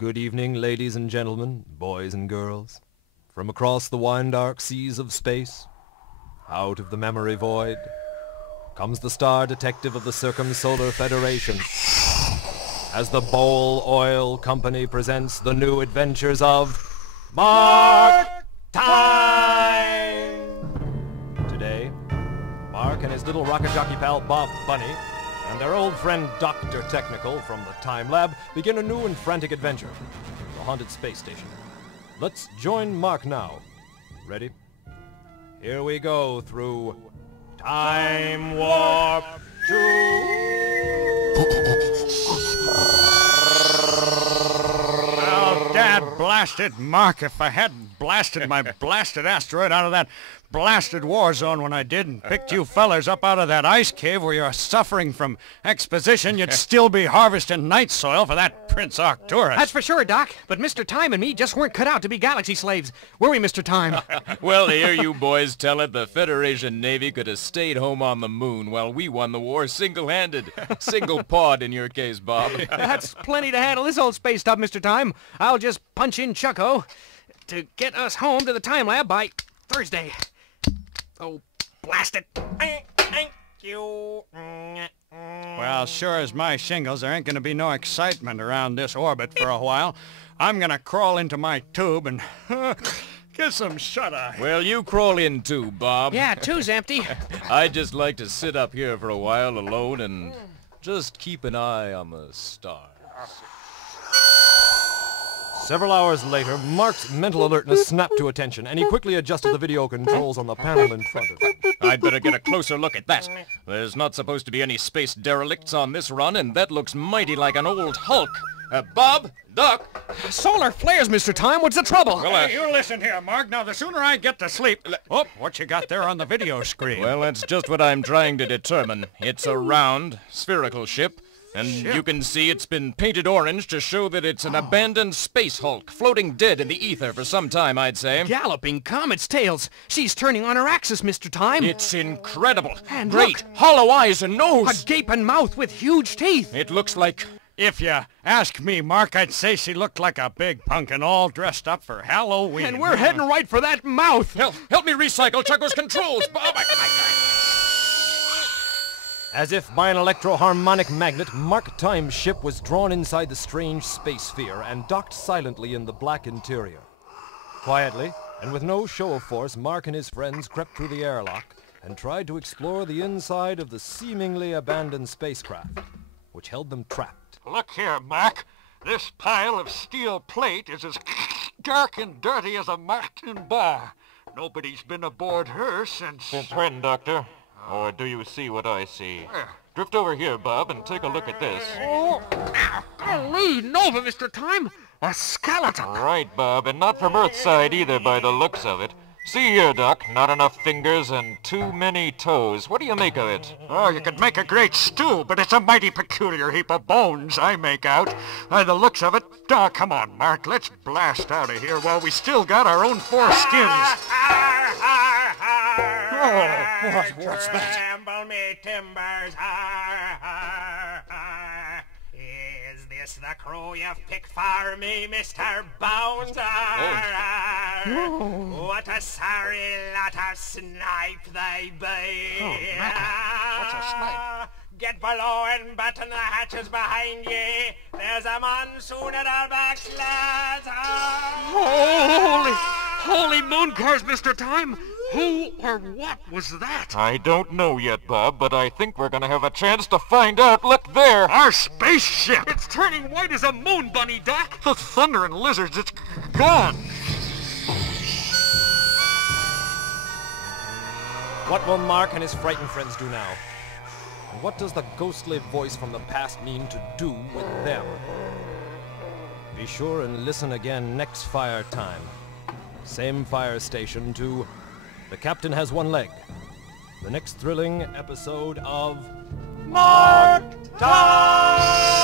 Good evening, ladies and gentlemen, boys and girls. From across the wine-dark seas of space, out of the memory void, comes the star detective of the Circumsolar Federation as the Bowl Oil Company presents the new adventures of Mark Time! Today, Mark and his little rocket jockey pal Bob Bunny and their old friend Dr. Technical from the Time Lab begin a new and frantic adventure, the haunted space station. Let's join Mark now. Ready? Here we go through Time Warp 2! Well, Dad blasted Mark, if I hadn't blasted my blasted asteroid out of that blasted war zone when I did and picked you fellers up out of that ice cave where you're suffering from exposition, you'd still be harvesting night soil for that Prince Arcturus. That's for sure, Doc. But Mr. Time and me just weren't cut out to be galaxy slaves. Were we, Mr. Time? Well, to hear you boys tell it, the Federation Navy could have stayed home on the moon while we won the war single-handed. Single-pawed in your case, Bob. That's plenty to handle this old space stuff, Mr. Time. I'll just punch in Chucko to get us home to the Time Lab by Thursday. Oh, blast it. Thank you. Well, sure as my shingles, there ain't gonna be no excitement around this orbit for a while. I'm gonna crawl into my tube and get some shut-eye. Well, you crawl in too, Bob. Yeah, two's empty. I'd just like to sit up here for a while alone and just keep an eye on the stars. Several hours later, Mark's mental alertness snapped to attention, and he quickly adjusted the video controls on the panel in front of him. I'd better get a closer look at that. There's not supposed to be any space derelicts on this run, and that looks mighty like an old hulk. Bob? Doc? Solar flares, Mr. Time. What's the trouble? Well, you listen here, Mark. Now, the sooner I get to sleep... Oh, what you got there on the video screen? Well, that's just what I'm trying to determine. It's a round, spherical ship. And you can see it's been painted orange to show that it's an abandoned space hulk, floating dead in the ether for some time, I'd say. Galloping comet's tails. She's turning on her axis, Mr. Time. It's incredible. And great, look, hollow eyes and nose. a gaping mouth with huge teeth. It looks like... If you ask me, Mark, I'd say she looked like a big pumpkin all dressed up for Halloween. And we're heading right for that mouth. Help me recycle Chucko's controls, Bob. As if by an electro-harmonic magnet, Mark Time's ship was drawn inside the strange space sphere and docked silently in the black interior. Quietly, and with no show of force, Mark and his friends crept through the airlock and tried to explore the inside of the seemingly abandoned spacecraft, which held them trapped. Look here, Mark. This pile of steel plate is as dark and dirty as a Martin bar. Nobody's been aboard her since... Since when, Doctor? Or do you see what I see? Drift over here, Bob, and take a look at this. Golly, Nova, Mr. Time. A skeleton. Right, Bob, and not from Earthside either by the looks of it. See here, Doc, not enough fingers and too many toes. What do you make of it? Oh, you could make a great stew, but it's a mighty peculiar heap of bones, I make out. By the looks of it, come on, Mark, let's blast out of here while we still got our own four skins. Oh, what's that? Tremble me timbers, Is this the crew you've picked for me, Mr. Bones? What a sorry lot of snipe they be. What's a snipe? Get below and button the hatches behind ye. There's a monsoon at our backs, lads. Holy moon cars, Mr. Time. Who or what was that? I don't know yet, Bob, but I think we're gonna have a chance to find out. Look there! Our spaceship! It's turning white as a moon bunny, Doc. The thunder and lizards, it's gone! What will Mark and his frightened friends do now? And what does the ghostly voice from the past mean to do with them? Be sure and listen again next fire time. Same fire station to The Captain Has One Leg. The next thrilling episode of Mark Time!